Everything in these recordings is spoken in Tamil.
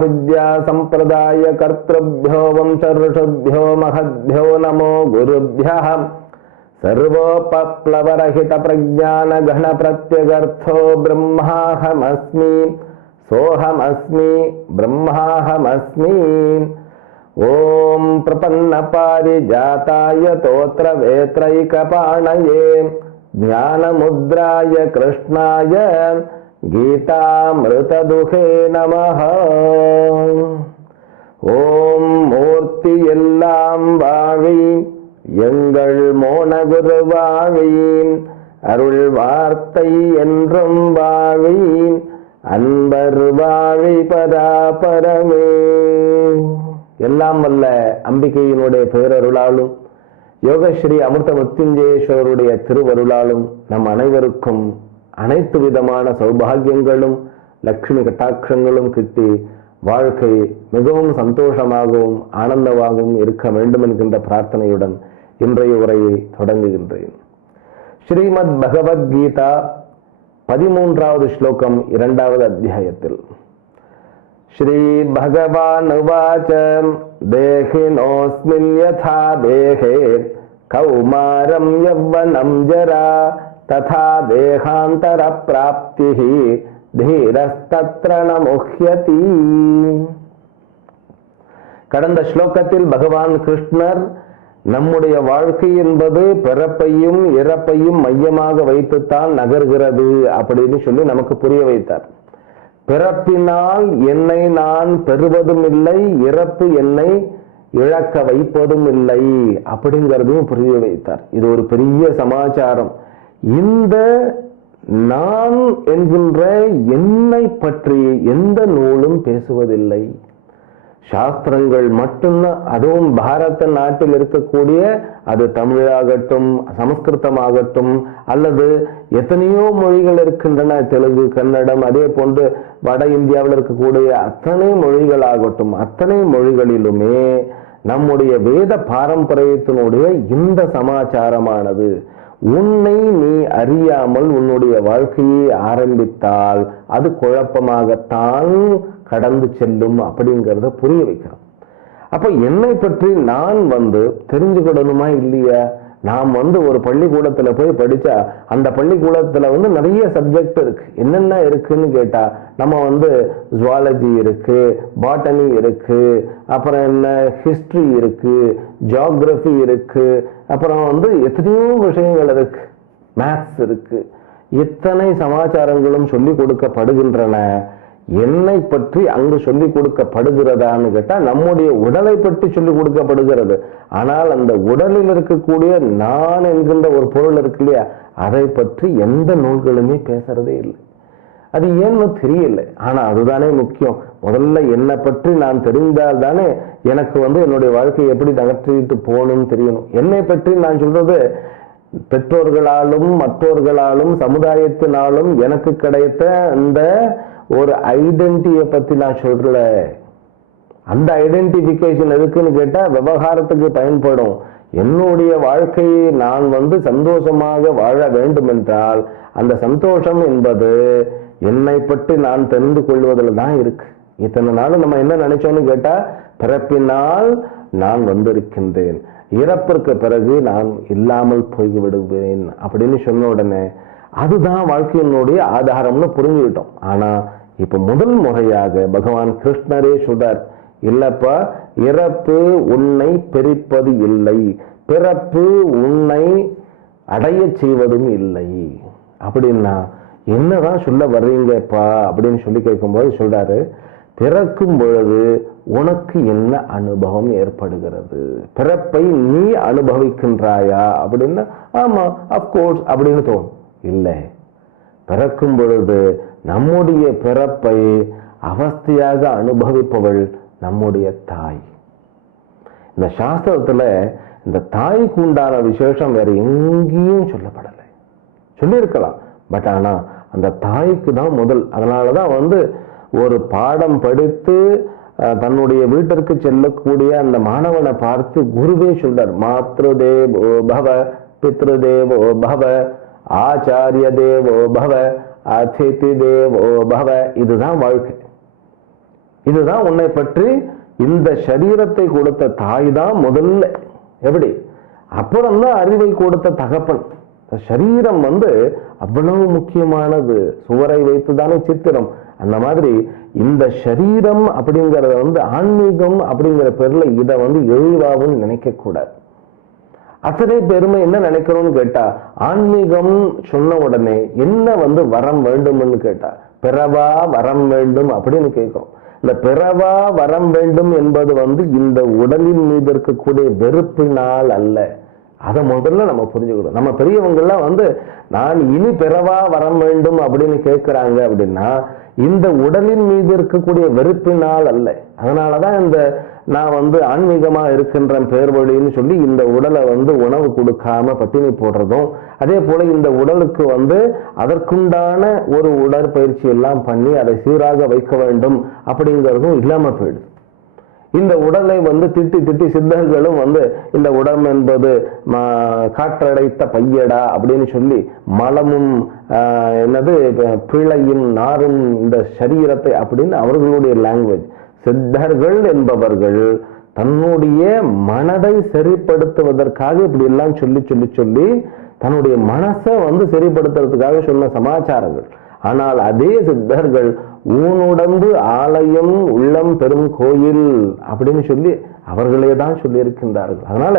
ब्रह्मविद्यासम्प्रदायकर्तृभ्यो वंशऋषुभ्यो महद्भ्यो नमो गुरुभ्यः। सर्वोपप्लवरहितप्रज्ञानघनप्रत्यगर्थो ब्रह्माहमस्मि। सोऽहमस्मि ब्रह्माहमस्मि। ॐ प्रपन्नपारिजाताय तोत्रवेत्रैकपाणये। ज्ञानमुद्राय कृष्णाय ಗೀತಾಮೃತದುಹೇ ನಮಃ ஓம் மூர்த்தி எல்லாம் வாழி எங்கள் மோனகுரு வாழியின் அருள் வார்த்தை என்றும் வாழியின் அன்பர் வாழி பராபரமே எல்லாம் வல்ல அம்பிகையினுடைய பேரருளாலும் யோகஸ்ரீ அமிர்த மத்தியுஞ்சேஸ்வரருடைய திருவருளாலும் நம் அனைவருக்கும் அனைத்து விதமான சௌபாகியங்களும் லக்ஷ்மி கட்டாட்சங்களும் கிட்டி வாழ்க்கை மிகவும் சந்தோஷமாகவும் ஆனந்தமாகவும் இருக்க வேண்டும் என்கின்ற பிரார்த்தனையுடன் இன்றைய உரையை தொடங்குகின்றேன். ஸ்ரீமத் பகவத்கீதா பதிமூன்றாவது ஸ்லோகம் இரண்டாவது அத்தியாயத்தில். ஸ்ரீ பகவான் உவாச்ச தேகினோஸ்மின் யதா தேகே கௌமாரம் யவ்வனம் ஜரா ததா தேகாந்தர பிராப்திஹி தீரஸ்தத்ர ந கடந்த ஸ்லோகத்தில் பகவான் கிருஷ்ணர் நம்முடைய வாழ்க்கை என்பது பிறப்பையும் இறப்பையும் மையமாக வைத்துத்தான் நகர்கிறது அப்படின்னு சொல்லி நமக்கு புரிய வைத்தார். பிறப்பினால் என்னை நான் பெறுவதும் இல்லை இறப்பு என்னை இழக்க வைப்பதும் இல்லை அப்படிங்கிறதையும் புரிய வைத்தார். இது ஒரு பெரிய சமாச்சாரம். இந்த நான் என்கின்ற என்னை பற்றி எந்த நூலும் பேசுவதில்லை. சாஸ்திரங்கள் மட்டும்தான் அதுவும் பாரத நாட்டில் இருக்கக்கூடிய அது தமிழாகட்டும் சமஸ்கிருதமாகட்டும் அல்லது எத்தனையோ மொழிகள் இருக்கின்றன தெலுங்கு கன்னடம் அதே போன்று வட இந்தியாவில் இருக்கக்கூடிய அத்தனை மொழிகளாகட்டும் அத்தனை மொழிகளிலுமே நம்முடைய வேத பாரம்பரியத்தினுடைய இந்த சமாச்சாரமானது. உன்னை நீ அறியாமல் உன்னுடைய வாழ்க்கையை ஆரம்பித்தால் அது குழப்பமாகத்தான் கடந்து செல்லும் அப்படிங்கிறத புரிய வைக்கிறோம். அப்ப என்னை பற்றி நான் வந்து தெரிஞ்சுக்கிடணுமா இல்லையா? நாம் வந்து ஒரு பள்ளிக்கூடத்தில் போய் படித்தா அந்த பள்ளிக்கூடத்தில் வந்து நிறைய சப்ஜெக்ட் இருக்கு. என்னென்ன இருக்குன்னு கேட்டால் நம்ம வந்து ஜுவாலஜி இருக்கு பாட்டனி இருக்கு அப்புறம் என்ன ஹிஸ்ட்ரி இருக்கு ஜியாகிரஃபி இருக்கு அப்புறம் வந்து எத்தனையோ விஷயங்கள் இருக்கு. மேத்ஸ் இருக்கு. இத்தனை சமாச்சாரங்களும் சொல்லி கொடுக்கப்படுகின்றன. என்னை பற்றி அங்கு சொல்லி கொடுக்கப்படுகிறதான்னு கேட்டால் நம்முடைய உடலை பற்றி சொல்லி கொடுக்கப்படுகிறது. ஆனால் அந்த உடலில் இருக்கக்கூடிய நான் என்கின்ற ஒரு பொருள் இருக்கு இல்லையா அதை பற்றி எந்த நூல்களுமே பேசுறதே இல்லை. அது ஏன்னு தெரியல. ஆனால் அதுதானே முக்கியம். முதல்ல என்னை பற்றி நான் தெரிந்தால் தானே எனக்கு வந்து என்னுடைய வாழ்க்கையை எப்படி நகர்த்திட்டு போகணும்னு தெரியணும். என்னை பற்றி நான் சொல்றது பெற்றோர்களாலும் மற்றோர்களாலும் சமுதாயத்தினாலும் எனக்கு கிடைத்த அந்த ஒரு ஐடென்டிட்டியை பத்தி நான் சொல்றல அந்த ஐடென்டிபிகேஷன் எதுக்குன்னு கேட்டால் விவகாரத்துக்கு பயன்படும். என்னுடைய வாழ்க்கையை நான் வந்து சந்தோஷமாக வாழ வேண்டும் என்றால் அந்த சந்தோஷம் என்பது என்னை பற்றி நான் தெரிந்து கொள்வதில் தான் இருக்கு. இத்தனை நாள் நம்ம என்ன நினைச்சோம்னு கேட்டால் பிறப்பினால் நான் வந்திருக்கின்றேன். இறப்பிற்கு பிறகு நான் இல்லாமல் போய்விடுவேன் அப்படின்னு சொன்ன உடனே அதுதான் வாழ்க்கையினுடைய ஆதாரம்னு புரிஞ்சுக்கிட்டோம். ஆனால் இப்ப முதல் முறையாக பகவான் கிருஷ்ணரே சொல்றார் இல்லப்பா இறப்பு உன்னை பிரிப்பது இல்லை. பிறப்பு உன்னை அடைய செய்வதும் இல்லை. அப்படின்னா என்னதான் சொல்ல வர்றீங்கப்பா அப்படின்னு சொல்லி கேட்கும்போது சொல்றாரு பிறக்கும் பொழுது உனக்கு என்ன அனுபவம் ஏற்படுகிறது? பிறப்பை நீ அனுபவிக்கின்றாயா? அப்படின்னா ஆமா அப்கோர்ஸ் அப்படின்னு தோணும். இல்லை. பிறக்கும் பொழுது நம்முடைய பிறப்பை அவஸ்தையாக அனுபவிப்பவள் நம்முடைய தாய். இந்த சாஸ்திரத்துல இந்த தாய்க்கு உண்டான விசேஷம் வேற எங்கேயும் சொல்லப்படலை. சொல்லியிருக்கலாம். பட் ஆனா அந்த தாய்க்கு தான் முதல். அதனால தான் வந்து ஒரு பாடம் படித்து அஹ், தன்னுடைய வீட்டிற்கு செல்லக்கூடிய அந்த மாணவனை பார்த்து குருவே சொல்றார் மாத்ருதேவோ பவ பித்ருதேவோ பவ ஆச்சாரிய தேவோ பவ அதிதி தேவோ பவ. இதுதான் வாழ்க்கை. இதுதான் உன்னை பற்றி இந்த சரீரத்தை கொடுத்த தாய் தான் முதல்ல. எப்படி? அப்புறம் தான் அறிவை கொடுத்த தகப்பன். சரீரம் வந்து அவ்வளவு முக்கியமானது. சுவரை வைத்து தானே சித்திரம். அந்த மாதிரி இந்த சரீரம் அப்படிங்கறத வந்து ஆன்மீகம் அப்படிங்கிற பேர்ல இதை வந்து இழிவாகவும் நினைக்க கூடாது அத்தனை பெருமை என்ன நினைக்கிறோம்னு கேட்டா ஆன்மீகம் சொன்ன உடனே என்ன வந்து வரம் வேண்டும்னு கேட்டா பிறவா வரம் வேண்டும் அப்படின்னு கேட்கிறோம். இந்த பிறவா வரம் வேண்டும் என்பது வந்து இந்த உடலின் மீது இருக்கக்கூடிய வெறுப்பினால் அல்ல. அதை முதல்ல நம்ம புரிஞ்சுக்கணும். நம்ம பெரியவங்கெல்லாம் வந்து நான் இனி பிறவா வரம் வேண்டும் அப்படின்னு கேட்கிறாங்க அப்படின்னா இந்த உடலின் மீது இருக்கக்கூடிய வெறுப்பினால் அல்ல. அதனாலதான் இந்த நான் வந்து ஆன்மீகமா இருக்கின்ற பேர் வழின்னு சொல்லி இந்த உடலை வந்து உணவு கொடுக்காம பட்டினி போடுறதும் அதே போல இந்த உடலுக்கு வந்து அதற்குண்டான ஒரு உடற்பயிற்சி எல்லாம் பண்ணி அதை சீராக வைக்க வேண்டும் அப்படிங்கிறதும் இல்லாமல் போயிடுது. இந்த உடலை வந்து திட்டி திட்டி சித்தர்களும் வந்து இந்த உடல் என்பது காற்றடைத்த பையடா அப்படின்னு சொல்லி மலமும் ஆஹ், என்னது பிழையும் நாரும் இந்த சரீரத்தை அப்படின்னு அவர்களுடைய லாங்குவேஜ் சித்தர்கள் என்பவர்கள் தன்னுடைய மனதை சரிப்படுத்துவதற்காக இப்படி எல்லாம் சொல்லி சொல்லி சொல்லி தன்னுடைய மனசை வந்து சரிப்படுத்துறதுக்காக சொன்ன சமாச்சாரங்கள். ஆனால் அதே சித்தர்கள் ஊனுடம்பு ஆலயம் உள்ளம் பெரும் கோயில் அப்படின்னு சொல்லி அவர்களே தான் சொல்லியிருக்கின்றார்கள். அதனால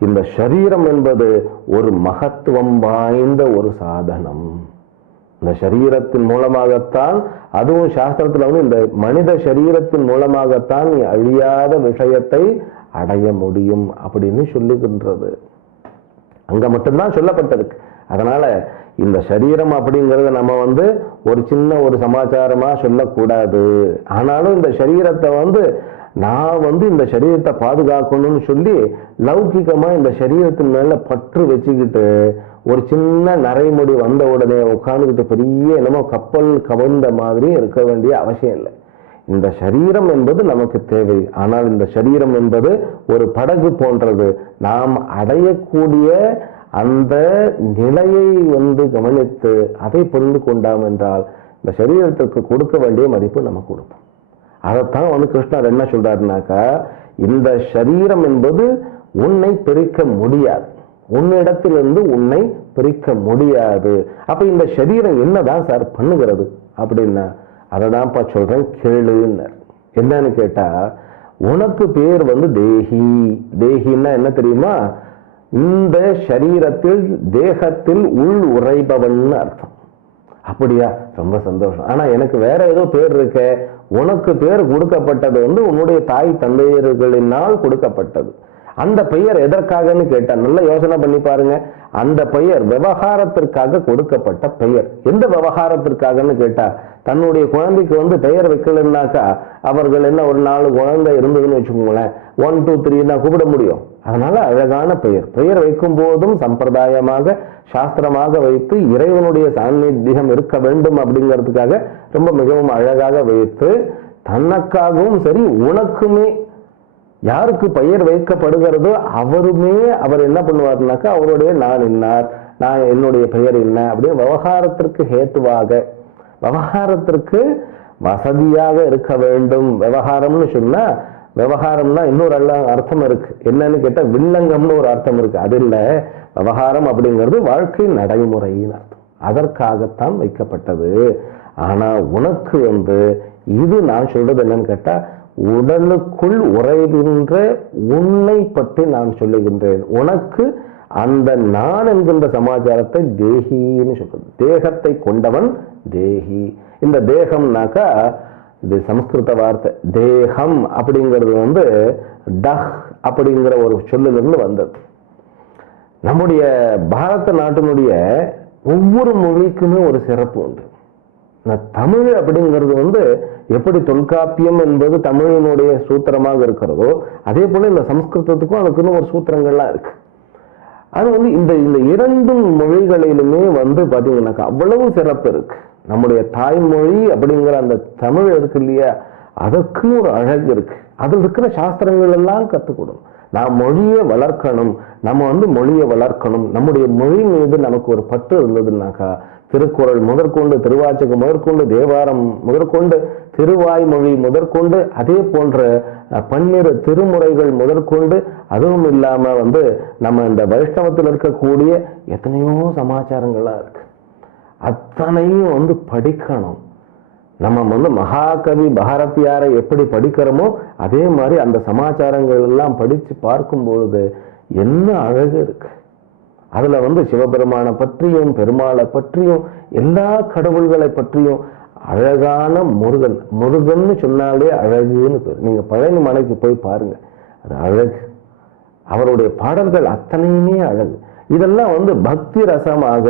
இந்த சரீரம் என்பது ஒரு மகத்துவம் வாய்ந்த ஒரு சாதனம். இந்த சரீரத்தின் மூலமாகத்தான் அதுவும் சாஸ்திரத்துல வந்து இந்த மனித சரீரத்தின் மூலமாகத்தான் நீ அழியாத விஷயத்தை அடைய முடியும் அப்படின்னு சொல்லுகின்றது. அங்க மட்டும்தான் சொல்லப்பட்டிருக்கு. அதனால இந்த சரீரம் அப்படிங்கிறத நம்ம வந்து ஒரு சின்ன ஒரு சமாச்சாரமா சொல்லக்கூடாது. ஆனாலும் இந்த சரீரத்தை வந்து நான் வந்து இந்த சரீரத்தை பாதுகாக்கணும்னு சொல்லி லௌகிகமா இந்த சரீரத்தின் மேல பற்று வச்சுக்கிட்டு ஒரு சின்ன நரைமுடி வந்த உடனே உட்காந்துக்கிட்டு பெரிய என்னமோ கப்பல் கவிழ்ந்த மாதிரி இருக்க வேண்டிய அவசியம் இல்லை. இந்த சரீரம் என்பது நமக்கு தேவை. ஆனால் இந்த சரீரம் என்பது ஒரு படகு போன்றது. நாம் அடையக்கூடிய அந்த நிலையை வந்து கவனித்து அதை புரிந்து கொண்டாம் என்றால் இந்த சரீரத்திற்கு கொடுக்க வேண்டிய மதிப்பு நம்ம கொடுப்போம். அதைத்தான் வந்து கிருஷ்ணர் என்ன சொல்றாருனாக்கா இந்த சரீரம் என்பது உன்னை பிரிக்க முடியாது. உன்னிடத்திலிருந்து உன்னை பிரிக்க முடியாது. அப்ப இந்த சரீரம் என்னதான் சார் பண்ணுகிறது? அப்படின்னா அதை தான்ப்பா சொல்றேன் கேளுன்னார். என்னன்னு கேட்டா உனக்கு பேர் வந்து தேஹி தேஹின்னா என்ன தெரியுமா? இந்த சரீரத்தில் தேகத்தில் உள் உறைபவன் அர்த்தம். அப்படியா? ரொம்ப சந்தோஷம். ஆனால் எனக்கு வேற ஏதோ பேர் இருக்க. உனக்கு பேர் கொடுக்கப்பட்டது வந்து உன்னுடைய தாய் தந்தையர்களினால் கொடுக்கப்பட்டது. அந்த பெயர் எதற்காகன்னு கேட்டா நல்ல யோசனை பண்ணி பாருங்க. அந்த பெயர் விவகாரத்திற்காக கொடுக்கப்பட்ட பெயர். எந்த விவகாரத்திற்காகன்னு கேட்டா தன்னுடைய குழந்தைக்கு வந்து பெயர் வைக்கலன்னாக்கா அவர்கள் என்ன ஒரு நாலு குழந்தை இருந்ததுன்னு வச்சுக்கோங்களேன். ஒன் டூ த்ரீ தான் கூப்பிட முடியும். அதனால அழகான பெயர். பெயர் வைக்கும் போதும் சம்பிரதாயமாக சாஸ்திரமாக வைத்து இறைவனுடைய சாநித்தியம் இருக்க வேண்டும் அப்படிங்கிறதுக்காக ரொம்ப மிகவும் அழகாக வைத்து தனக்காகவும் சரி உனக்குமே யாருக்கு பெயர் வைக்கப்படுகிறதோ அவருமே அவர் என்ன பண்ணுவார்னாக்கா அவருடைய நான் என்னார் நான் என்னுடைய பெயர் என்ன அப்படின்னு விவகாரத்திற்கு ஹேத்துவாக விவகாரத்திற்கு வசதியாக இருக்க வேண்டும். விவகாரம்னு சொன்னா விவகாரம்னா இன்னொரு அல்ல- அர்த்தம் இருக்கு. என்னன்னு கேட்டால் வில்லங்கம்னு ஒரு அர்த்தம் இருக்கு. அது இல்லை. விவகாரம் அப்படிங்கிறது வாழ்க்கை நடைமுறையின் அர்த்தம். அதற்காகத்தான் வைக்கப்பட்டது. ஆனால் உனக்கு வந்து இது நான் சொல்றது என்னன்னு கேட்டால் உடலுக்குள் உறைகின்ற உன்னை பற்றி நான் சொல்லுகின்றேன். உனக்கு அந்த நான் என்கின்ற சமாச்சாரத்தை தேகின்னு சொல்றது. தேகத்தை கொண்டவன் தேகி. இந்த தேகம்னாக்கா இது சமஸ்கிருத வார்த்தை. தேகம் அப்படிங்கிறது வந்து டஹ் அப்படிங்கிற ஒரு சொல்லிலிருந்து வந்தது. நம்முடைய பாரத நாட்டினுடைய ஒவ்வொரு மொழிக்குமே ஒரு சிறப்பு உண்டு. தமிழ் அப்படிங்கிறது வந்து எப்படி தொல்காப்பியம் என்பது தமிழினுடைய சூத்திரமாக இருக்கிறதோ அதே போல இந்த சமஸ்கிருதத்துக்கும் அதுக்குன்னு ஒரு சூத்திரங்கள்லாம் இருக்கு. அது வந்து இந்த இந்த இரண்டு மொழிகளிலுமே வந்து பார்த்தீங்கன்னாக்கா அவ்வளவு சிறப்பு இருக்குது நம்முடைய தாய்மொழி அப்படிங்கிற அந்த தமிழ் இருக்கு இல்லையா? அதுக்கும் ஒரு அழகு இருக்கு. அதில் இருக்கிற சாஸ்திரங்கள் எல்லாம் கத்துக்கணும் நாம் மொழியை வளர்க்கணும். நம்ம வந்து மொழியை வளர்க்கணும். நம்முடைய மொழி மீது நமக்கு ஒரு பற்று இருந்ததுன்னாக்கா திருக்குறள் முதற்கொண்டு திருவாச்சகம் முதற்கொண்டு தேவாரம் முதற்கொண்டு திருவாய்மொழி முதற்கொண்டு அதே போன்ற பன்னிரு திருமுறைகள் முதற்கொண்டு அதுவும் இல்லாமல் வந்து நம்ம இந்த வைஷ்ணவத்தில் இருக்கக்கூடிய எத்தனையோ சமாச்சாரங்களாக இருக்கு. அத்தனையும் வந்து படிக்கணும். நம்ம வந்து மகாகவி பாரதியாரை எப்படி படிக்கிறோமோ அதே மாதிரி அந்த சமாச்சாரங்கள் எல்லாம் படித்து பார்க்கும் பொழுது என்ன அழகு இருக்கு. அதில் வந்து சிவபெருமானை பற்றியும் பெருமாளை பற்றியும் எல்லா கடவுள்களை பற்றியும் அழகான முருகன். முருகன்னு சொன்னாலே அழகுன்னு பேர். நீங்கள் பழனி மலைக்கு போய் பாருங்கள் அது அழகு. அவருடைய பாடல்கள் அத்தனையுமே அழகு. இதெல்லாம் வந்து பக்தி ரசமாக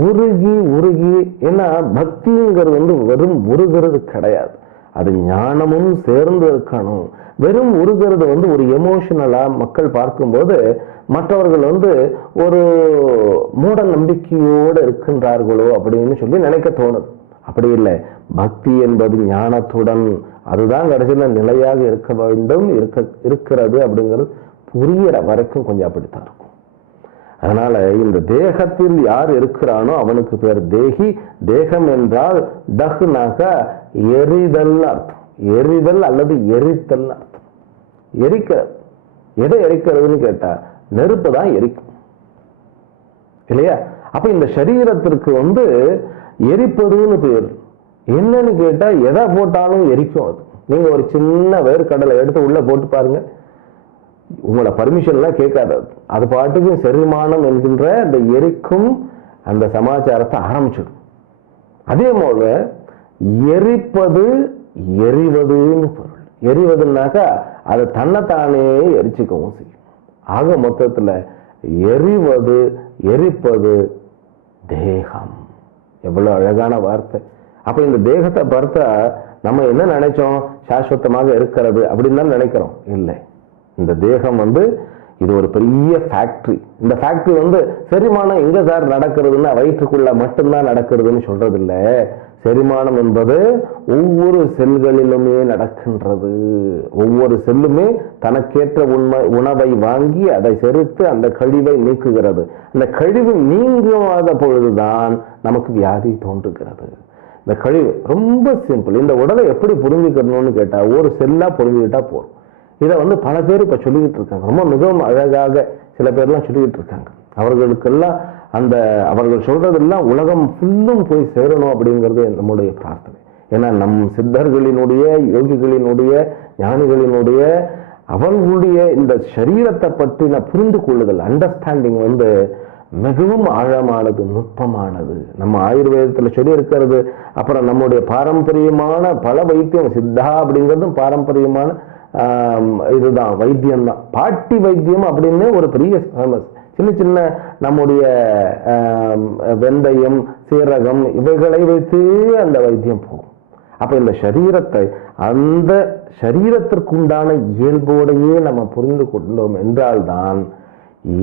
உருகி உருகி ஏன்னா பக்திங்கிறது வந்து வெறும் உருகிறது கிடையாது. அது ஞானமும் சேர்ந்து இருக்கணும். வெறும் உருகிறது வந்து ஒரு எமோஷனலா மக்கள் பார்க்கும்போது மற்றவர்கள் வந்து ஒரு மூட நம்பிக்கையோடு இருக்கின்றார்களோ அப்படின்னு சொல்லி நினைக்க தோணுது. அப்படி இல்லை. பக்தி என்பது ஞானத்துடன் அதுதான் கடைசியில் நிலையாக இருக்க வேண்டும் இருக்க இருக்கிறது அப்படிங்கிறது புரியிற வரைக்கும் கொஞ்சம் அப்படித்தான் இருக்கும். அதனால இந்த தேகத்தில் யார் இருக்கிறானோ அவனுக்கு பேர் தேகி. தேகம் என்றால் டஹ்னாக எரிதல் அர்த்தம். எரிதல் அல்லது எரித்தல் அர்த்தம். எரிக்கிறது. எதை எரிக்கிறதுன்னு கேட்டா நெருப்பு தான் எரிக்கும். இல்லையா? அப்ப இந்த சரீரத்திற்கு வந்து எரிப்பதுன்னு பேர். என்னன்னு கேட்டா எதை போட்டாலும் எரிக்கும் அது. நீங்க ஒரு சின்ன வேர்க்கடலை எடுத்து உள்ள போட்டு பாருங்க. உங்களை பர்மிஷன்லாம் கேட்காது. அது. பாட்டுக்கு செரிமானம் என்கின்ற அந்த எரிக்கும் அந்த சமாச்சாரத்தை ஆரம்பிச்சிடும். அதே போல எரிப்பது எரிவதுன்னு பொருள். எரிவதுனாக்கா அது தன்னைத்தானே எரிச்சுக்கவும் செய்யும். ஆக மொத்தத்தில் எரிவது எரிப்பது தேகம். எவ்வளோ அழகான வார்த்தை. அப்போ இந்த தேகத்தை பார்த்தா நம்ம என்ன நினைச்சோம்? சாஸ்வத்தமாக இருக்கிறது அப்படின்னு தான் நினைக்கிறோம். இல்லை. இந்த தேகம் வந்து இது ஒரு பெரிய ஃபேக்ட்ரி இந்த ஃபேக்ட்ரி வந்து செரிமானம் எங்க சார் நடக்கிறதுன்னா வயிற்றுக்குள்ள மட்டும்தான் நடக்கிறதுன்னு சொல்றது இல்ல செரிமானம் என்பது ஒவ்வொரு செல்களிலுமே நடக்கின்றது. ஒவ்வொரு செல்லுமே தனக்கேற்ற உண்மை உணவை வாங்கி அதை செரித்து அந்த கழிவை நீக்குகிறது. அந்த கழிவு நீங்காத பொழுதுதான் நமக்கு வியாதி தோன்றுகிறது. இந்த கழிவு ரொம்ப சிம்பிள் இந்த உடலை எப்படி புரிஞ்சுக்கணும்னு கேட்டால் ஒரு செல்லா புரிஞ்சுக்கிட்டா போதும். இதை வந்து பல பேர் இப்போ சொல்லிக்கிட்டு இருக்காங்க. ரொம்ப மிகவும் அழகாக சில பேர்லாம் சொல்லிக்கிட்டு இருக்காங்க. அவர்களுக்கெல்லாம் அந்த அவர்கள் சொல்றதெல்லாம் உலகம் ஃபுல்லும் போய் சேரணும் அப்படிங்கிறது நம்முடைய பிரார்த்தனை. ஏன்னா நம் சித்தர்களினுடைய யோகிகளினுடைய ஞானிகளினுடைய அவர்களுடைய இந்த சரீரத்தை பற்றின புரிந்து கொள்ளுதல் அண்டர்ஸ்டாண்டிங் வந்து மிகவும் ஆழமானது நுட்பமானது. நம்ம ஆயுர்வேதத்தில் சொல்லி இருக்கிறது அப்புறம் நம்முடைய பாரம்பரியமான பல வைத்தியம் சித்தா அப்படிங்கிறதும் பாரம்பரியமான இதுதான் வைத்தியம் தான் பாட்டி வைத்தியம் அப்படின்னு ஒரு பெரிய ஃபேமஸ் சின்ன சின்ன நம்முடைய வெந்தயம் சீரகம் இவைகளை வைத்து அந்த வைத்தியம் போகும். அப்போ இந்த சரீரத்தை அந்த சரீரத்திற்குண்டான இயல்போடையே நம்ம புரிந்து கொண்டோம் என்றால்தான்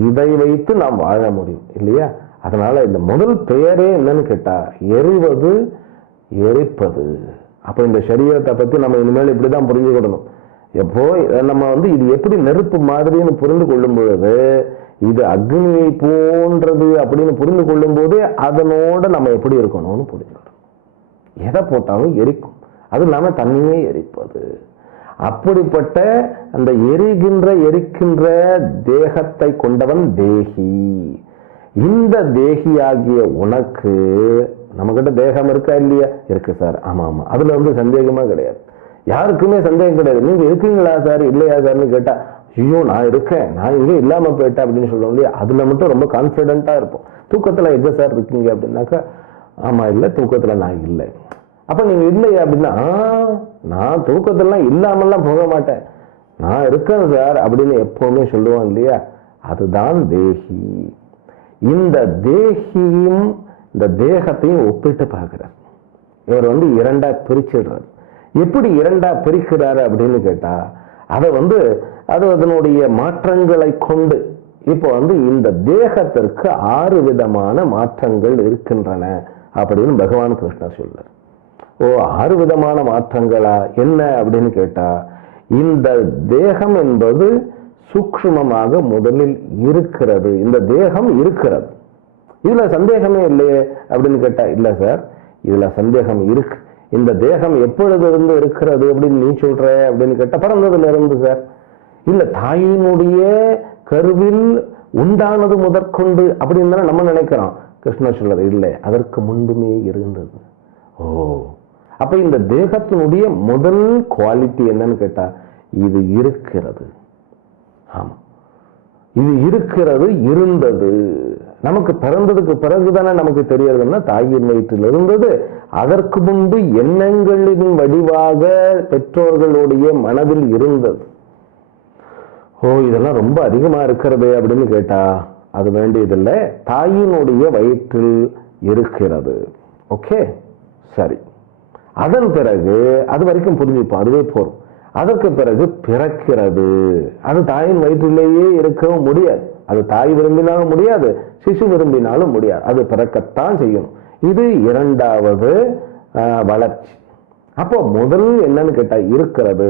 இதை வைத்து நாம் வாழ முடியும் இல்லையா? அதனால இந்த முதல் பெயரே என்னன்னு கேட்டா எரிவது எரிப்பது. அப்போ இந்த சரீரத்தை பற்றி நம்ம இனிமேல் இப்படி தான் புரிஞ்சுக்கிடணும். எப்போ நம்ம வந்து இது எப்படி நெருப்பு மாதிரின்னு புரிந்து கொள்ளும் பொழுது இது அக்னியை போன்றது அப்படின்னு புரிந்து கொள்ளும் போது அதனோட நம்ம எப்படி இருக்கணும்னு புரிஞ்சுக்கணும் எதை போட்டாலும் எரிக்கும். அது இல்லாமல் தண்ணியே எரிப்பது. அப்படிப்பட்ட அந்த எரிகின்ற எரிக்கின்ற தேகத்தை கொண்டவன் தேகி. இந்த தேகியாகிய உனக்கு நம்மகிட்ட தேகம் இருக்கா இல்லையா? இருக்கு சார். ஆமா ஆமா. அதுல வந்து சந்தேகமா கிடையாது. யாருக்குமே சந்தேகம் கிடையாது. நீங்க இருக்கீங்களா சார்? இல்லையா சார்னு கேட்டா ஐயோ நான் இருக்கேன். நான் இங்கே இல்லாம போயிட்டேன் அப்படின்னு சொல்லுவோம் இல்லையா? அதுல மட்டும் ரொம்ப கான்பிடென்ட்டா இருப்போம். தூக்கத்துல எங்க சார் இருக்கீங்க அப்படின்னாக்கா ஆமா இல்லை தூக்கத்துல நான் இல்லை. அப்ப நீங்க இல்லையா அப்படின்னா நான் தூக்கத்தெல்லாம் இல்லாமல்லாம் போக மாட்டேன். நான் இருக்கேன் சார் அப்படின்னு எப்பவுமே சொல்லுவோம் இல்லையா? அதுதான் தேகி. இந்த தேகியும் இந்த தேகத்தையும் ஒப்பிட்டு பார்க்கிறார். இவர் வந்து இரண்டா பிரிச்சிடுறார். எப்படி இரண்டா பிரிக்கிறார் அப்படின்னு கேட்டா அதை வந்து அது அதனுடைய மாற்றங்களை கொண்டு இப்போ வந்து இந்த தேகத்திற்கு ஆறு விதமான மாற்றங்கள் இருக்கின்றன அப்படின்னு பகவான் கிருஷ்ணர் சொல்றார். ஓ ஆறு விதமான மாற்றங்களா? என்ன அப்படின்னு கேட்டா இந்த தேகம் என்பது சூக்ஷ்மமாக முதலில் இருக்கிறது. இந்த தேகம் இருக்கிறது. இதுல சந்தேகமே இல்லையே அப்படின்னு கேட்டா இல்ல சார் இதுல சந்தேகம் இருக்கு. இந்த தேகம் எப்பொழுது இருந்து இருக்கிறது அப்படின்னு நீ சொல்ற அப்படின்னு கேட்ட பிறந்ததுல இருந்து சார் இல்ல தாயினுடைய கருவில் உண்டானது முதற்கொண்டு அப்படின்னு தானே நம்ம நினைக்கிறோம். கிருஷ்ணர் சொல்றது இல்லை அதற்கு முன்புமே இருந்தது. ஓ. அப்ப இந்த தேகத்தினுடைய முதல் குவாலிட்டி என்னன்னு கேட்டா இது இருக்கிறது. ஆமா. இது இருக்கிறது இருந்தது. நமக்கு பிறந்ததுக்கு பிறகுதானே நமக்கு தெரியறதுன்னா தாயின் வயிற்றில் இருந்தது அதற்கு முன்பு எண்ணங்களின் வடிவாக பெற்றோர்களுடைய மனதில் இருந்தது. ஓ இதெல்லாம் ரொம்ப அதிகமா இருக்கிறது அப்படின்னு கேட்டா அது வேண்டியதில்லை. தாயினுடைய வயிற்றில் இருக்கிறது. ஓகே? சரி. அதன் பிறகு அது வரைக்கும் புரிஞ்சுப்போம் அதுவே போகும் அதற்கு பிறகு பிறக்கிறது. அது தாயின் வயிற்றிலேயே இருக்கவும் முடியாது. அது தாய் விரும்பினாலும் முடியாது சிசு விரும்பினாலும் முடியாது. அது பிறக்கத்தான் செய்யணும். இது இரண்டாவது வளர்ச்சி. அப்போ முதல் என்னன்னு கேட்டால் இருக்கிறது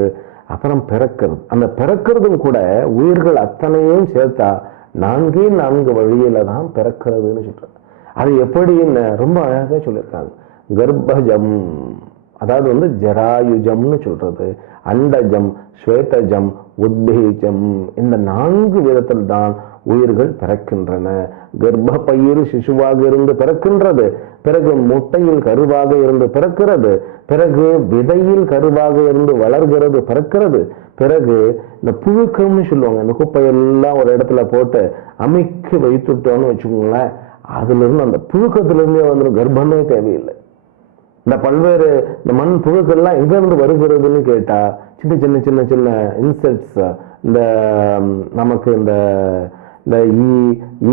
அப்புறம் பிறக்கிறது. அந்த பிறக்கிறதும் கூட உயிர்கள் அத்தனையும் சேர்த்தா நான்கே நான்கு வழியில தான் பிறக்கிறதுன்னு சொல்றாங்க. அது எப்படின்னு ரொம்ப அழகாக சொல்லியிருக்காங்க. கர்ப்பஜம் அதாவது வந்து ஜராயுஜம்னு சொல்றது அண்டஜம் ஸ்வேதஜம் உத்பீஜம் இந்த நான்கு விதத்தில் தான் உயிர்கள் பிறக்கின்றன. கர்ப்பப்பையில் சிசுவாக இருந்து பிறக்கின்றது. பிறகு முட்டையில் கருவாக இருந்து பிறக்கிறது. பிறகு விதையில் கருவாக இருந்து வளர்கிறது பிறக்கிறது. பிறகு இந்த புழுக்கம்னு சொல்லுவாங்க. இந்த குப்பையெல்லாம் ஒரு இடத்துல போட்டு அமைக்கி வைத்துட்டோம்னு வச்சுக்கோங்களேன். அதுல இருந்து அந்த புழுக்கத்திலேருந்தே வந்துடும் கர்ப்பமே தேவையில்லை. இந்த பல்வேறு இந்த மண் புழுக்கள்லாம் எங்கேருந்து வருகிறதுன்னு கேட்டா சின்ன சின்ன சின்ன சின்ன இன்செக்ட்ஸ் இந்த நமக்கு இந்த இந்த ஈ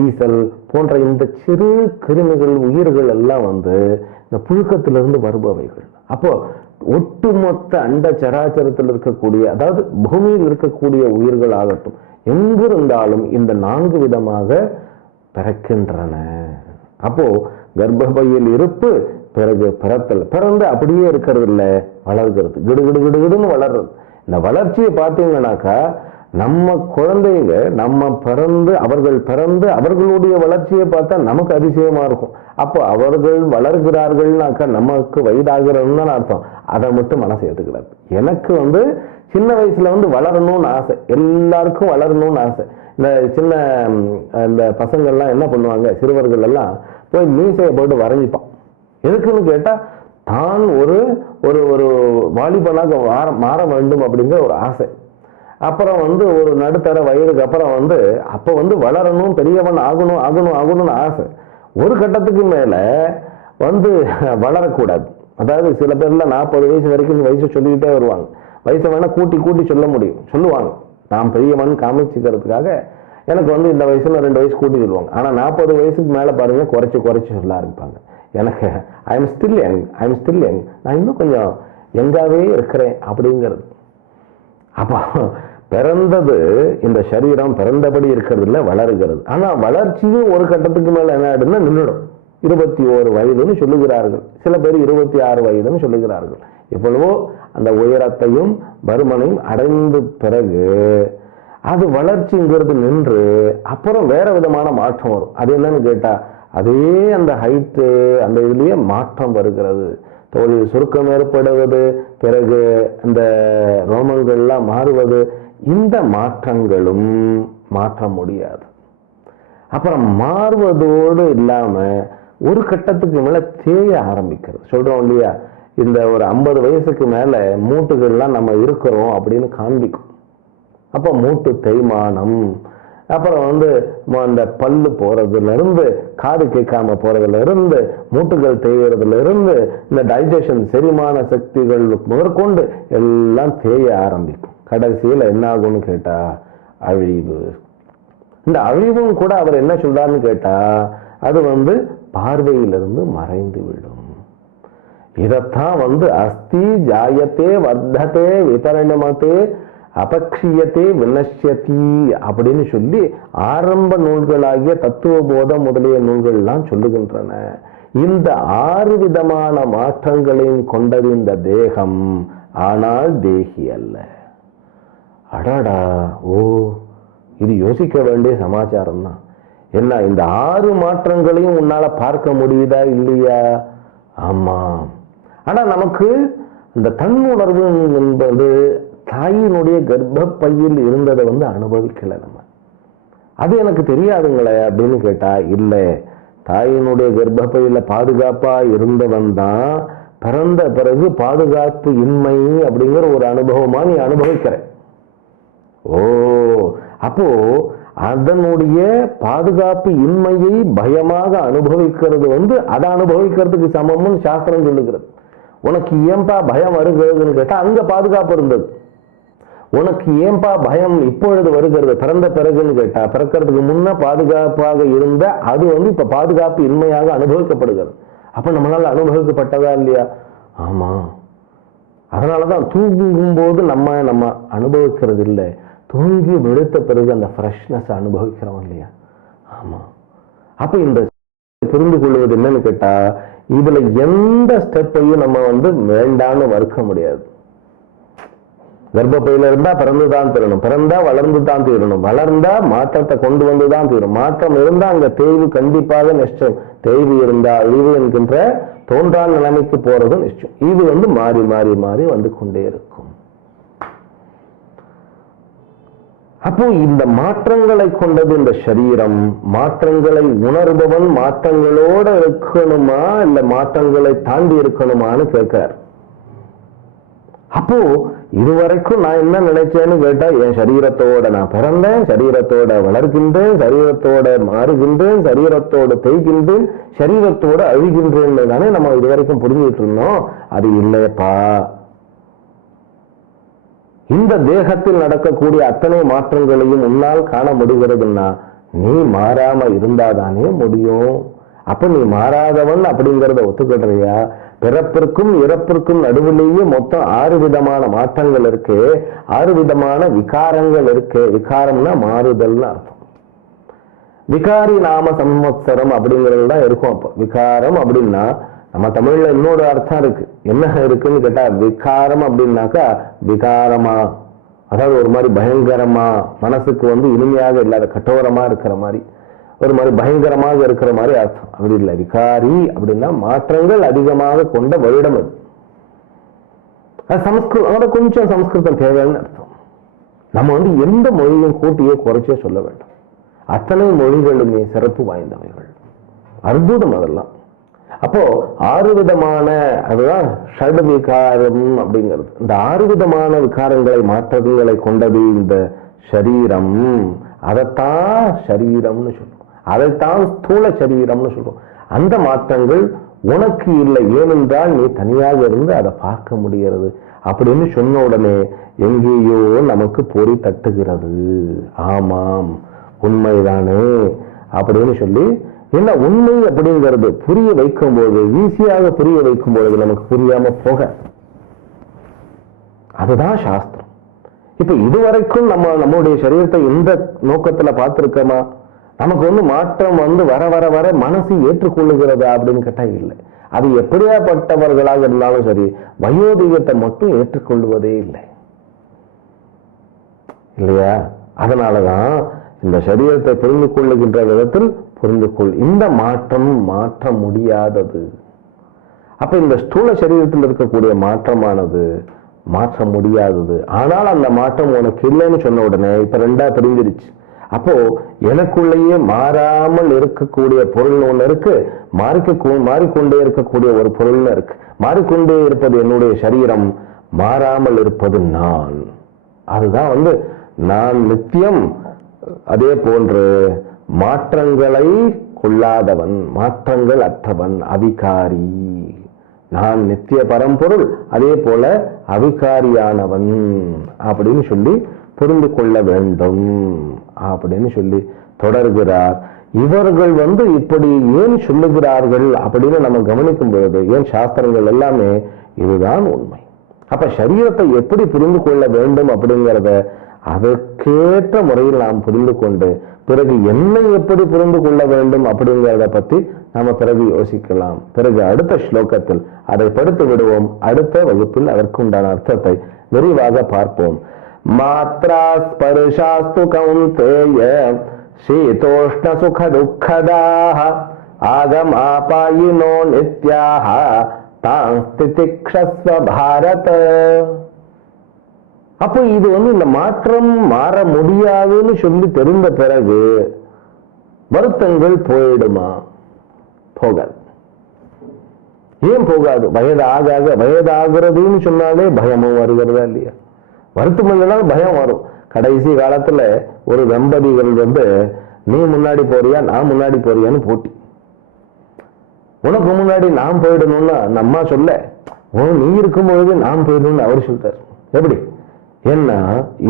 ஈசல் போன்ற இந்த சிறு கிருமிகள் உயிர்கள் எல்லாம் வந்து இந்த புழுக்கத்திலிருந்து வருபவைகள். அப்போ ஒட்டுமொத்த அண்ட சராச்சரத்தில் இருக்கக்கூடிய அதாவது பூமியில் இருக்கக்கூடிய உயிர்கள் ஆகட்டும் எங்கிருந்தாலும் இந்த நான்கு விதமாக பிறக்கின்றன. அப்போ கர்ப்பையில் இருப்பு பிறகு பிறத்தல். பிறந்து அப்படியே இருக்கிறது இல்லை வளர்கிறது. கிடு கிடு கிடு கிடுன்னு வளர்றது. இந்த வளர்ச்சியை பார்த்தீங்கன்னாக்கா நம்ம குழந்தைங்க நம்ம பிறந்து அவர்கள் பிறந்து அவர்களுடைய வளர்ச்சியை பார்த்தா நமக்கு அதிசயமா இருக்கும். அப்போ அவர்கள் வளர்கிறார்கள்னாக்கா நமக்கு வயதாகிறதுன்னு தான் அர்த்தம். அதை மட்டும் மனசு ஏற்றுக்கிறார் எனக்கு வந்து சின்ன வயசுல வந்து வளரணும்னு ஆசை. எல்லாருக்கும் வளரணும்னு ஆசை. இந்த சின்ன இந்த பசங்கள்லாம் என்ன பண்ணுவாங்க? சிறுவர்கள் எல்லாம் போய் மீசையை போட்டு வரைஞ்சிப்பான். எதுக்குன்னு கேட்டால் தான் ஒரு ஒரு ஒரு வாலிபனாக மாற மாற வேண்டும் அப்படிங்கிற ஒரு ஆசை. அப்புறம் வந்து ஒரு நடுத்தர வயதுக்கு அப்புறம் வந்து அப்போ வந்து வளரணும் பெரியவன் ஆகணும் ஆகணும் ஆகணும்னு ஆசை. ஒரு கட்டத்துக்கு மேலே வந்து வளரக்கூடாது. அதாவது சில பேரில் நாற்பது வயசு வரைக்கும் வயசு சொல்லிக்கிட்டே வருவாங்க. வயசை வேணால் கூட்டி கூட்டி சொல்ல முடியும். சொல்லுவாங்க. நான் பெரியவன் காமிச்சுக்கிறதுக்காக எனக்கு வந்து இந்த வயசில் ரெண்டு வயசு கூட்டி சொல்லுவாங்க. ஆனால் நாற்பது வயசுக்கு மேலே பாருங்க குறைச்சி குறைச்சி சொல்ல ஆரம்பிப்பாங்க. எனக்கு I am still young I am still young நான் இன்னும் கொஞ்சம் யங்காவே இருக்கிறேன் அப்படிங்கிறது. அப்போ பிறந்தது இந்த சரீரம் பிறந்தபடி இருக்கிறது இல்ல வளருகிறது. ஆனால் வளர்ச்சியும் ஒரு கட்டத்துக்கு மேலே என்ன ஆயிடும்னா நின்றுடும். இருபத்தி ஓரு வயதுன்னு சொல்லுகிறார்கள். சில பேர் இருபத்தி ஆறு வயதுன்னு சொல்லுகிறார்கள். எவ்வளவோ அந்த உயரத்தையும் பருமனையும் அடைந்த பிறகு அது வளர்ச்சிங்கிறது நின்று அப்புறம் வேற விதமான மாற்றம் வரும். அது என்னன்னு கேட்டால் அதே அந்த ஹைட்டு அந்த இதுலேயே மாற்றம் வருகிறது. தோலில் சுருக்கம் ஏற்படுவது பிறகு இந்த ரோமங்கள்லாம் மாறுவது இந்த மாற்றங்களும் மாற்ற முடியாது. அப்புறம் மாறுவதோடு இல்லாம ஒரு கட்டத்துக்கு மேல தேய ஆரம்பிக்கிறது. சொல்றோம் இல்லையா? இந்த ஒரு ஐம்பது வயசுக்கு மேல மூட்டுகள்லாம் நம்ம இருக்கிறோம் அப்படின்னு காண்பிக்கும். அப்போ மூட்டு தேய்மானம் அப்புறம் வந்து அந்த பல்லு போறதுல இருந்து காது கேட்காம போறதுல இருந்து மூட்டுகள் தேயறதுல இருந்து இந்த டைஜஷன் செரிமான சக்திகள் முதற்கொண்டு எல்லாம் தேய ஆரம்பிக்கும். கடைசியில் என்ன ஆகும்னு கேட்டா அழிவு. இந்த அழிவும் கூட அவர் என்ன சொல்றாருன்னு கேட்டா அது வந்து பார்வையிலிருந்து மறைந்து விடும். இதத்தான் வந்து அஸ்தி ஜாயத்தே வர்த்ததே விதரணமத்தே அபக்ஷியத்தை வினஷ்யதி அப்படின்னு சொல்லி ஆரம்ப நூல்களாகிய தத்துவ போதம் முதலிய நூல்கள்லாம் சொல்லுகின்றன. இந்த ஆறு விதமான மாற்றங்களையும் கொண்டது இந்த தேகம் ஆனால் தேகி அல்ல. அடாடா ஓ இது யோசிக்க வேண்டிய சமாச்சாரம் தான் என்ன இந்த ஆறு மாற்றங்களையும் உன்னால பார்க்க முடியுதா இல்லையா? ஆமா ஆனா நமக்கு இந்த தன்னுணர்வு என்பது தாயினுடைய கர்ப்பப்பையில் இருந்ததை வந்து அனுபவிக்கலை நம்ம. அது எனக்கு தெரியாதுங்களே அப்படின்னு கேட்டால் இல்லை. தாயினுடைய கர்ப்பப்பையில பாதுகாப்பா இருந்தவன் தான் பிறந்த பிறகு பாதுகாப்பு இன்மை அப்படிங்கிற ஒரு அனுபவமா நீ அனுபவிக்கிற. ஓ அப்போ அதனுடைய பாதுகாப்பு இன்மையை பயமாக அனுபவிக்கிறது வந்து அதை அனுபவிக்கிறதுக்கு சமம்னு சாஸ்திரம் சொல்லுகிறது. உனக்கு ஏன்பா பயம் வருகிறதுன்னு கேட்டால் அங்க பாதுகாப்பு இருந்தது. உனக்கு ஏன்பா பயம் இப்பொழுது வருகிறது? பிறந்த பிறகுன்னு கேட்டா பிறக்கிறதுக்கு முன்ன பாதுகாப்பாக இருந்த அது வந்து இப்ப பாதுகாப்பு இன்மையாக அனுபவிக்கப்படுகிறது. அப்ப நம்மளால அனுபவிக்கப்பட்டதா இல்லையா? ஆமா. அதனாலதான் தூங்கும் போது நம்ம நம்ம அனுபவிக்கிறது இல்லை தூங்கி விழுத்த பிறகு அந்த ஃப்ரெஷ்னஸ் அனுபவிக்கிறோம் இல்லையா? ஆமா. அப்ப இந்த புரிந்து கொள்வது என்னன்னு கேட்டா இதுல எந்த ஸ்டெப்பையும் நம்ம வந்து வேண்டான்னு மறுக்க முடியாது. கர்ப்பப்பையில இருந்தா பிறந்து தான் தீரணும். பிறந்தா வளர்ந்து தான் தீரணும். வளர்ந்தா மாற்றத்தை கொண்டு வந்து தான் தீரும். மாற்றம் இருந்தா அங்க தேய்வு கண்டிப்பாக நிச்சயம். தேய்வு இருந்தா அழிவு என்கின்ற தோன்றா நிலைமைக்கு போறது நிச்சயம். இது வந்து மாறி மாறி மாறி வந்து கொண்டே இருக்கும். அப்போ இந்த மாற்றங்களை கொண்டது இந்த சரீரம். மாற்றங்களை உணர்பவன் மாற்றங்களோட இருக்கணுமா? இல்ல மாற்றங்களை தாண்டி இருக்கணுமான்னு கேட்கிறார். அப்போ இதுவரைக்கும் நான் என்ன நினைச்சேன்னு கேட்டா என் சரீரத்தோட நான் பிறந்தேன் சரீரத்தோட வளர்கின்றேன் சரீரத்தோட மாறுகின்றேன் சரீரத்தோட தேய்கின்றேன் சரீரத்தோட அழிகின்றேன்னு தானே நம்ம இதுவரைக்கும் புரிஞ்சுட்டு இருந்தோம். அது இல்லையப்பா. இந்த தேகத்தில் நடக்கக்கூடிய அத்தனை மாற்றங்களையும் உன்னால் காண முடிகிறதுன்னா நீ மாறாம இருந்தாதானே முடியும். அப்ப நீ மாறாதவன் அப்படிங்கிறத ஒத்துக்கிடுறியா? பிறப்பிற்கும் இறப்பிற்கும் நடுவிலேயே மொத்தம் ஆறு விதமான மாற்றங்கள் இருக்கு. ஆறு விதமான விகாரங்கள் இருக்கு. விகாரம்னா மாறுதல்னு அர்த்தம். விகாரி நாம சம்வத்சரம் அப்படிங்கிறது தான் இருக்கும் அப்போ. விகாரம் அப்படின்னா நம்ம தமிழ்ல இன்னொரு அர்த்தம் இருக்கு. என்ன இருக்குன்னு கேட்டா விகாரம் அப்படின்னாக்கா விகாரமா. அதாவது ஒரு மாதிரி பயங்கரமா. மனசுக்கு வந்து இனிமையாக இல்லாத கட்டோரமா இருக்கிற மாதிரி. ஒரு மாதிரி பயங்கரமாக இருக்கிற மாதிரி அர்த்தம். அப்படி இல்லை. விகாரி அப்படின்னா மாற்றங்கள் அதிகமாக கொண்ட வருடம் அது. சமஸ்கிருதம் அதோட கொஞ்சம் சமஸ்கிருதம் தேவைன்னு அர்த்தம். நம்ம வந்து எந்த மொழியும் கூட்டியோ குறைச்சே சொல்ல வேண்டும். அத்தனை மொழிகளுமே சிறப்பு வாய்ந்தவைகள். அற்புதம் அதெல்லாம். அப்போ ஆறு விதமான அதுதான் ஷட் விகாரம் அப்படிங்கிறது. இந்த ஆறு விதமான விகாரங்களை மாற்றங்களை கொண்டது இந்த சரீரம் அதைத்தான் சரீரம்னு சொல்லுவோம் அதைத்தான் ஸ்தூல சரீரம்னு சொல்றோம். அந்த மாற்றங்கள் உனக்கு இல்லை ஏனென்றால் நீ தனியாக இருந்து அதை பார்க்க முடிகிறது. அப்படின்னு சொன்ன உடனே எங்கேயோ நமக்கு பொறி தட்டுகிறது. ஆமாம் உண்மைதானே அப்படின்னு சொல்லி என்ன உண்மை அப்படிங்கிறது புரிய வைக்கும்போது ஈஸியாக புரிய வைக்கும் பொழுது நமக்கு புரியாம போக. அதுதான் சாஸ்திரம். இப்ப இதுவரைக்கும் நம்ம நம்முடைய சரீரத்தை எந்த நோக்கத்துல பார்த்திருக்கோமா? நமக்கு வந்து மாற்றம் வந்து வர வர வர மனசு ஏற்றுக்கொள்ளுகிறதா அப்படின்னு கேட்டா இல்லை. அது எப்படியாப்பட்டவர்களாக இருந்தாலும் சரி வயோதிகத்தை மட்டும் ஏற்றுக்கொள்வதே இல்லை. இல்லையா? அதனாலதான் இந்த சரீரத்தை புரிந்து கொள்ளுகின்ற விதத்தில் புரிந்து கொள். இந்த மாற்றம் மாற்ற முடியாதது. அப்ப இந்த ஸ்தூல சரீரத்தில் இருக்கக்கூடிய மாற்றமானது மாற்ற முடியாதது. ஆனால் அந்த மாற்றம் உனக்கு இல்லைன்னு சொன்ன உடனே இப்ப ரெண்டா பிரிஞ்சிருச்சு. அப்போ எனக்குள்ளேயே மாறாமல் இருக்கக்கூடிய பொருள் ஒன்று இருக்கு. மாறிக்க மாறிக்கொண்டே இருக்கக்கூடிய ஒரு பொருள்னு இருக்கு. மாறிக்கொண்டே இருப்பது என்னுடைய சரீரம் மாறாமல் இருப்பது நான். அதுதான் வந்து நான் நித்தியம் அதே போன்று மாற்றங்களை கொள்ளாதவன் மாற்றங்கள் அற்றவன் அவிகாரி. நான் நித்திய பரம்பொருள் அதே போல அவிகாரியானவன் அப்படின்னு சொல்லி புரிந்து கொள்ள வேண்டும். அப்படின்னு சொல்லி தொடர்கிறார். இவர்கள் வந்து இப்படி ஏன் சொல்லுகிறார்கள் அப்படின்னு நம்ம கவனிக்கும் பொழுது ஏன் சாஸ்திரங்கள் எல்லாமே இதுதான் உண்மை. அப்ப சரீரத்தை எப்படி புரிந்து கொள்ள வேண்டும் அப்படிங்கிறத அதற்கேற்ற முறையில் நாம் புரிந்து கொண்டு பிறகு என்னை எப்படி புரிந்து கொள்ள வேண்டும் அப்படிங்கிறத பத்தி நாம பிறகு யோசிக்கலாம். பிறகு அடுத்த ஸ்லோகத்தில் அதை படுத்து விடுவோம். அடுத்த வகுப்பில் அதற்குண்டான அர்த்தத்தை விரிவாக பார்ப்போம். मात्रा स्पर्शास्तु कौन्तेय சீதோஷ்ண சுக துக்கதாக ஆகமாபாயினோ நித்யாக தாங் ஸ்திதிக்ஷஸ்வ பாரத அப்போ இது வந்து இந்த மாற்றம் மாற முடியாதுன்னு சொல்லி தெரிந்த பிறகு வருத்தங்கள் போயிடுமா? போகாது. ஏன் போகாது? வயது ஆக ஆக வயதாகிறதுன்னு சொன்னாலே பயமும் வருகிறதா இல்லையா? வருத்தம் இல்லைன்னா பயம் வரும். கடைசி காலத்துல ஒரு தம்பதிகள் வந்து நீ முன்னாடி போறியா? நான் முன்னாடி போறியான்னு போட்டி. உனக்கு முன்னாடி நான் போயிடணும்னா நம்ம சொல்ல நீ இருக்கும்பொழுது நான் போயிடணும்னு அவர் சொல்றாரு எப்படி? ஏன்னா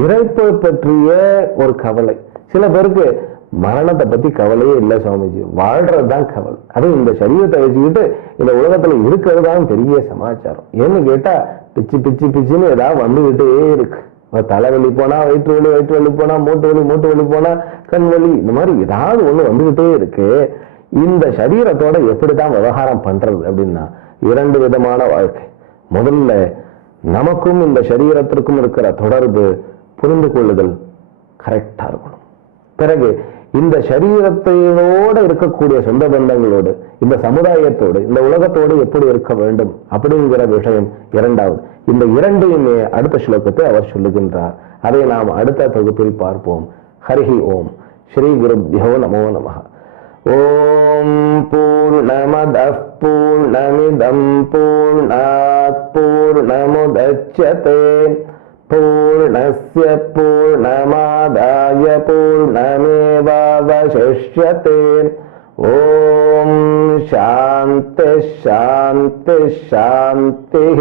இறைப்பை பற்றிய ஒரு கவலை. சில பேருக்கு மரணத்தை பத்தி கவலையே இல்லை சுவாமிஜி. வாழ்றதுதான் கவலை. அதுவும் இந்த சரீரத்தை வச்சுக்கிட்டு இந்த உலகத்துல இருக்கிறது தான் பெரிய சமாச்சாரம். ஏன்னு கேட்டா பிச்சு பிச்சு பிச்சுன்னு ஏதாவது வந்துகிட்டே இருக்கு. தலைவலி போனா வயிற்று வலி வயிற்று வலி போனா மூட்டு வலி மூட்டு வலி போனா கண் வலி இந்த மாதிரி ஏதாவது ஒண்ணு வந்துகிட்டே இருக்கு. இந்த சரீரத்தோட எப்படிதான் விவகாரம் பண்றது அப்படின்னா இரண்டு விதமான வாழ்க்கை. முதல்ல நமக்கும் இந்த சரீரத்திற்கும் இருக்கிற தொடர்பு புரிந்து கொள்ளுதல் கரெக்டா இருக்கணும். பிறகு இந்த சரீரத்தையோடு இருக்கக்கூடிய சொந்த பந்தங்களோடு இந்த சமுதாயத்தோடு இந்த உலகத்தோடு எப்படி இருக்க வேண்டும் அப்படிங்கிற விஷயம் இரண்டாவது. இந்த இரண்டையுமே அடுத்த ஸ்லோகத்தை அவர் சொல்லுகின்றார். அதை நாம் அடுத்த தொகுப்பில் பார்ப்போம். ஹரிஹி ஓம். ஸ்ரீ குருபியோ நமோ நம ஓம் பூர்ணமத பூர்ணமிதம் பூர்ணாத் பூர்ணமுதச்சதே. पूर्णस्य पूर्णमादाय पूर्णमेवावशिष्यते ॐ शान्तिः शान्तिः शान्तिः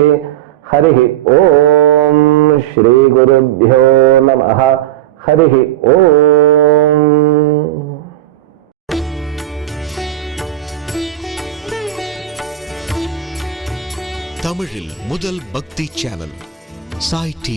हरिः ॐ श्रीगुरुभ्यो नमः हरिः ॐ தமிழில் முதல் பக்தி சேனல் സായ് ടി